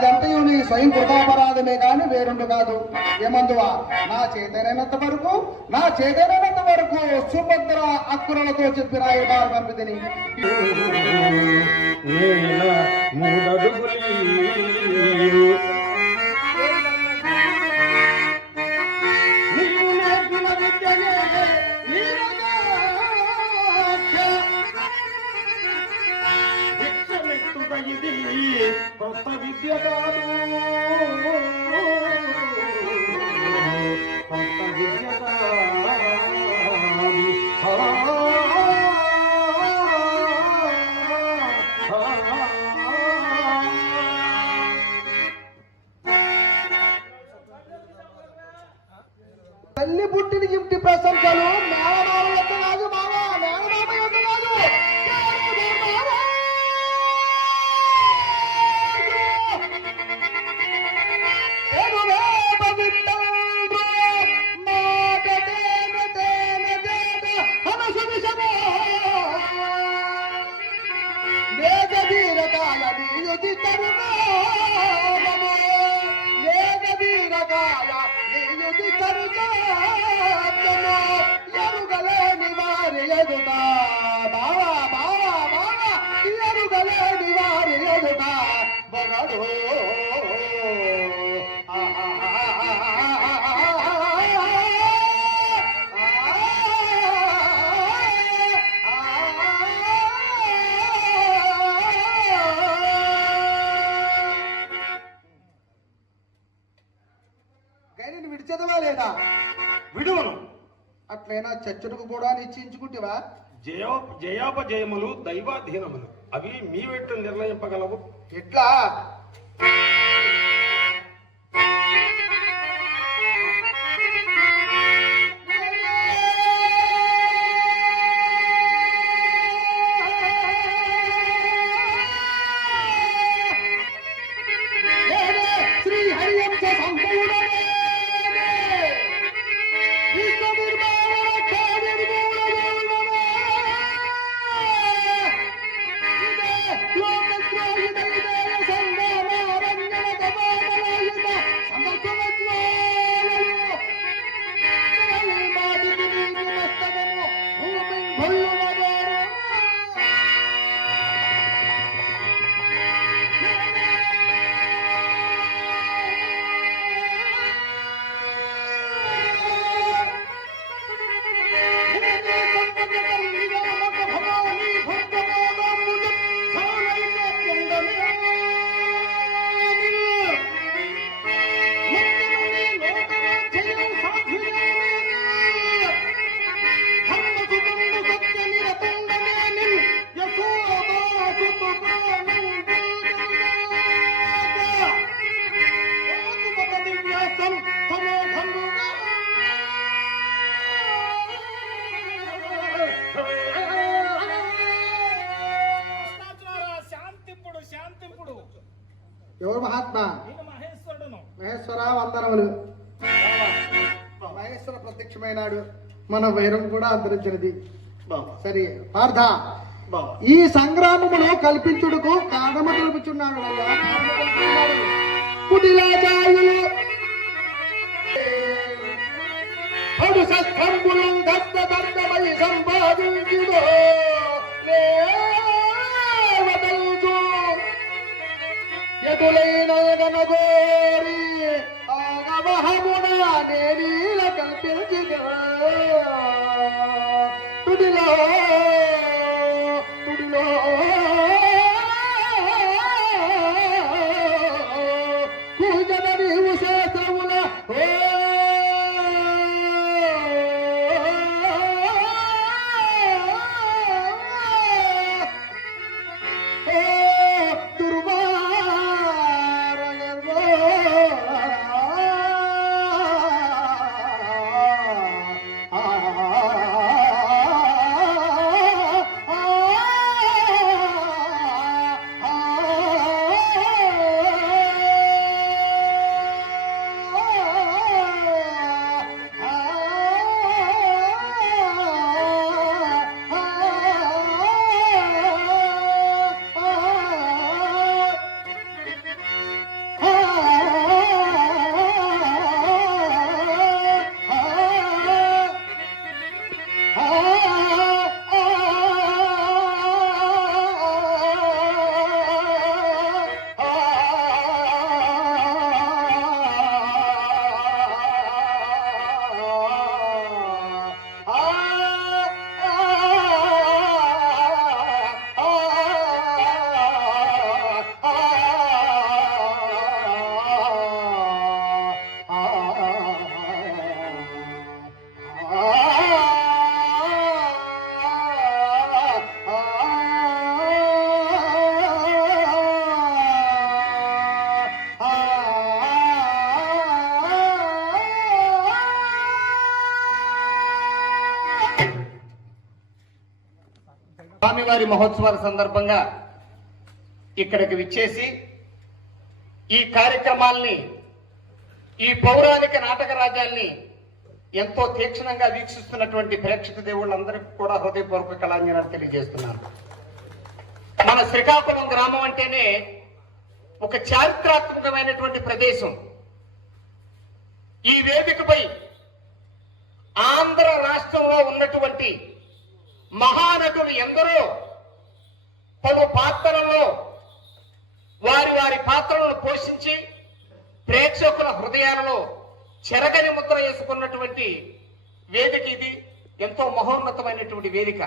అదంతయు నీ స్వయం కృతాపరాధమే కాని వేరుండు కాదు. ఏమందువా నా చేతనైనంత వరకు సుభద్ర అక్కురలతో చెప్పిన యుధాలు పంపితిని. ఇది కొత్త విద్య కాదు, కొత్త విద్య తల్లి పుట్టిన ఇంటి ప్రశంసలు మేనమామ యొక్క కాదు, బాబా మేనమామ యొక్క కాదు. విడిచదవా లేదా? విడువను. అట్లయినా చచ్చుడుకు కూడా నిశ్చయించుకుంటేవా? జయాపజయములు దైవాధీనములు, అవి మీ వెంట నిర్ణయింపగలవు. ఎట్లా? ఎవరు మహాత్మా? మహేశ్వర వందనములు. మహేశ్వర ప్రత్యక్షమైనాడు, మన వైరం కూడా అంతరించినది. సరే పార్థ, ఈ సంగ్రామమును కల్పించుటకు కారణము తెలుపుచున్నాడు. కుటిలాజాయులు సంపాదించుదో ఎదులైన గనగోరి ఆగవహమున నేనీల కల్పించిగా తుడిలో తుడిలో కూజన నీవు శాస్త్రముల స్వామివారి మహోత్సవాల సందర్భంగా ఇక్కడికి విచ్చేసి ఈ కార్యక్రమాల్ని, ఈ పౌరాణిక నాటక రాజ్యాల్ని ఎంతో తీక్షణంగా వీక్షిస్తున్నటువంటి ప్రేక్షక దేవుళ్ళందరికీ కూడా హృదయపూర్వక కళాంజనాలు తెలియజేస్తున్నాను. మన శ్రీకాకుళం గ్రామం అంటేనే ఒక చారిత్రాత్మకమైనటువంటి ప్రదేశం. ఈ వేదికపై ఆంధ్ర రాష్ట్రంలో ఉన్నటువంటి మహానటులు ఎందరో పలు పాత్రలలో వారి వారి పాత్రలను పోషించి ప్రేక్షకుల హృదయాలలో చెరగని ముద్ర వేసుకున్నటువంటి వేదిక ఇది. ఎంతో మహోన్నతమైనటువంటి వేదిక.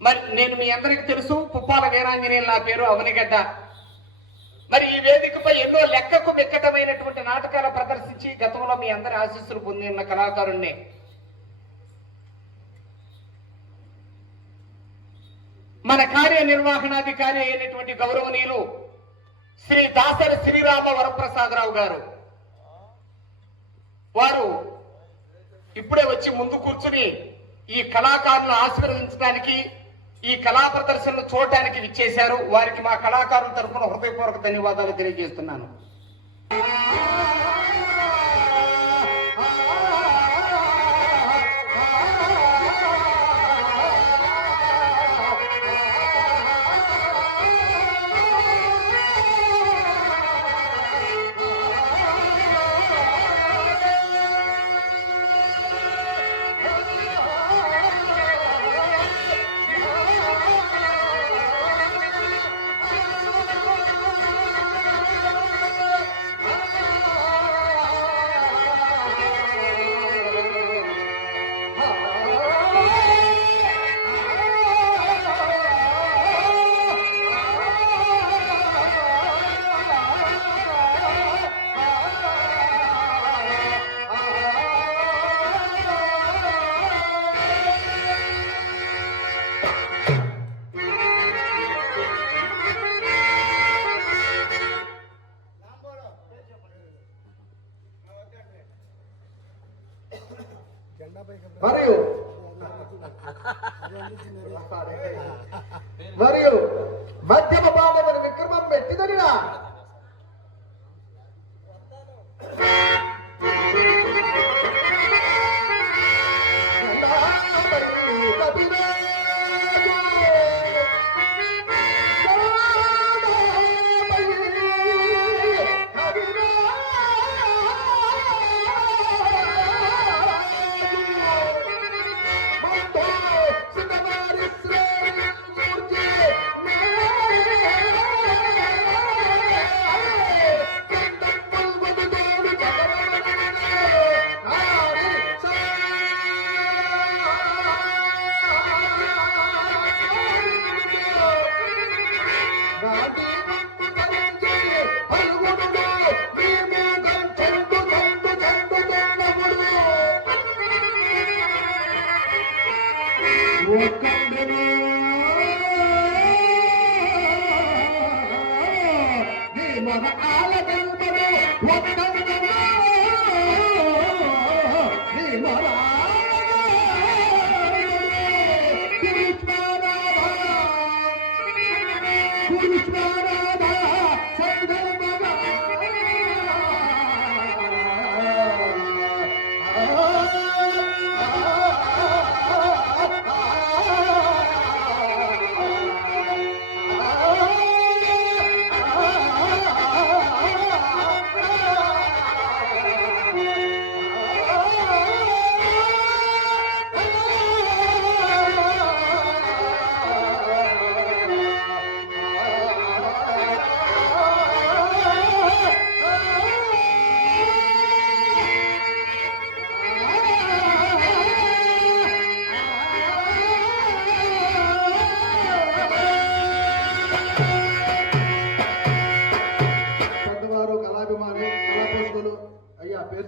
మరి నేను మీ అందరికీ తెలుసు, పుప్పాల వీరాంజనేయులు నా పేరు, అవనిగడ్డ. మరి ఈ వేదికపై ఎన్నో లెక్కకు మెక్కటమైనటువంటి నాటకాలు ప్రదర్శించి గతంలో మీ అందరి ఆశీస్సులు పొంది ఉన్న కళాకారుణ్ణి. మన కార్యనిర్వహణాధికారి అయినటువంటి గౌరవనీయులు శ్రీ దాసరి శ్రీరామ వరప్రసాదరావు గారు, వారు ఇప్పుడే వచ్చి ముందు కూర్చుని ఈ కళాకారులను ఆశీర్వదించడానికి, ఈ కళా ప్రదర్శనలు చూడటానికి విచ్చేశారు. వారికి మా కళాకారుల తరఫున హృదయపూర్వక ధన్యవాదాలు తెలియజేస్తున్నాను. మరియు మధ్యమ భాగమున విక్రమం పెట్టిదనినా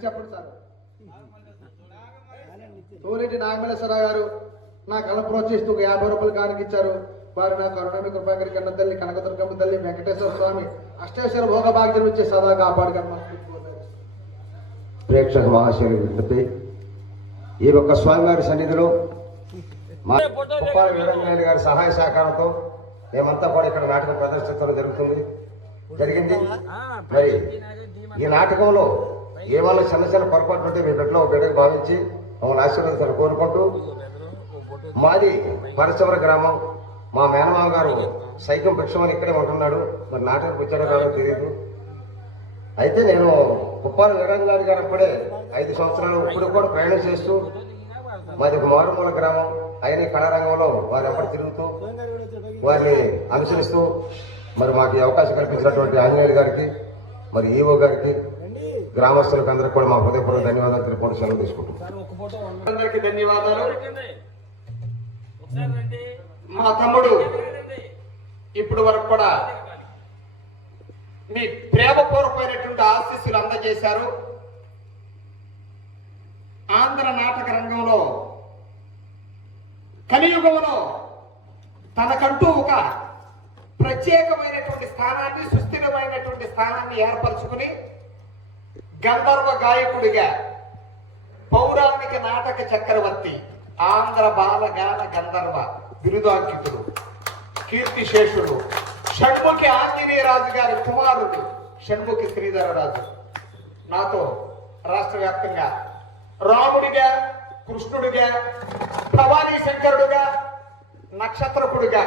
చెప్పండి సార్. తోలేటి నాగమల్లేశ్వరరావు గారు నా కళ ప్రోత్సహిస్తూ 50 రూపాయలు కానుక ఇచ్చారు. వారు నా కరుణామి కృపాకరి కన్న తల్లి కనకదుర్గమ్మ తల్లి వెంకటేశ్వర స్వామి అష్టేశ్వర భోగభాగ్యం ఇచ్చే సదా కాపాడుకమ్మ. ప్రేక్షక మహాశయులు ఈ యొక్క స్వామివారి సన్నిధిలో మా ఉప్పాల వీరంజనేయులు గారి సహాయ సహకారంతో మేమంతా కూడా ఇక్కడ నాటకం ప్రదర్శించడం జరిగింది. మరి ఈ నాటకంలో ఏమన్నా చిన్న చిన్న పొరపాటు ఉంటే మీ బిడ్డలో ఒక బిడ్డకు భావించి మమ్మల్ని ఆశీర్వదించాలని కోరుకుంటూ, మాది పరిశ్రమ గ్రామం. మా మేనమామ గారు సైకం భిక్షమని ఇక్కడే ఉంటున్నాడు. మరి నాటకం వచ్చాడో కాదో తెలియదు. అయితే నేను ఉప్పాల వీరంజనేయులు గారు అప్పుడే 5 సంవత్సరాలు ఇప్పుడు కూడా ప్రయాణం చేస్తూ, మాది ఒక మారుమూల గ్రామం అయిన కళారంగంలో వారు ఎప్పటి తిరుగుతూ వారిని అనుసరిస్తూ మరి మాకు ఈ అవకాశం కల్పించినటువంటి ఆంజనేయులు గారికి, మరి ఈవో గారికి, గ్రామస్తులకు అందరికీ కూడా మా హృదయపూర్వక ధన్యవాదాలు తెలుపుకుంటూ సెలవు తీసుకుంటున్నాం. అందరికీ ధన్యవాదాలు. మా తమ్ముడు ఇప్పుడు వరకు కూడా మీ ప్రేమపూర్వకమైనటువంటి ఆశీస్సులు అందజేశారు. ఆంధ్ర నాటక రంగంలో కలియుగంలో తనకంటూ ఒక ప్రత్యేకమైనటువంటి స్థానాన్ని, సుస్థిరమైనటువంటి స్థానాన్ని ఏర్పరచుకుని గంధర్వ గాయకుడిగా, పౌరాణిక నాటక చక్రవర్తి, ఆంధ్ర బాలగాన గంధర్వ బిరుదాంకితుడు, కీర్తిశేషుడు, షణ్ముఖి ఆంజనేయరాజు గారి కుమారుడు షణ్ముఖి శ్రీధరరాజు నాతో రాష్ట్ర వ్యాప్తంగా రాముడిగా, కృష్ణుడిగా, భవానీ శంకరుడుగా, నక్షత్రకుడిగా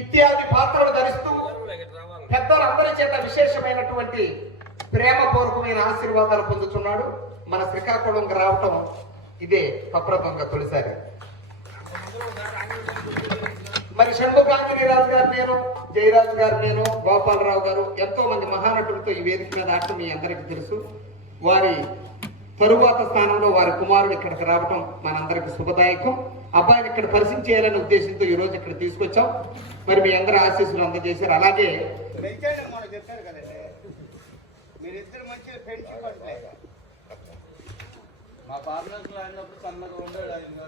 ఇత్యాది పాత్రలు ధరిస్తూ పెద్దలందరి చేత విశేషమైనటువంటి ప్రేమపూర్వకమైన ఆశీర్వాదాలు పొందుతున్నాడు. మన శ్రీకాకుళంకి రావటం ఇదే పప్రదంగా తొలిసారి. మరి షణ్ముఖాంజనేయరాజు గారు నేను, జయరాజు గారు నేను, గోపాలరావు గారు ఎంతో మంది మహానటులతో ఈ వేదిక మీద ఆడటం మీ అందరికీ తెలుసు. వారి తరువాత స్థానంలో వారి కుమారుడు ఇక్కడికి రావటం మనందరికి శుభదాయకం. అబ్బాయిని ఇక్కడ పరిచయం చేయాలనే ఉద్దేశంతో ఈ రోజు ఇక్కడ తీసుకొచ్చాం. మరి మీ అందరి ఆశీస్సులు అందజేశారు. అలాగే చెప్పారు కదండి, మీరిద్దరు మంచి ఫ్రెండ్షిప్ అంటే మా పార్లర్స్ లో అయినప్పుడు సన్నగా ఉండాడు ఆయన.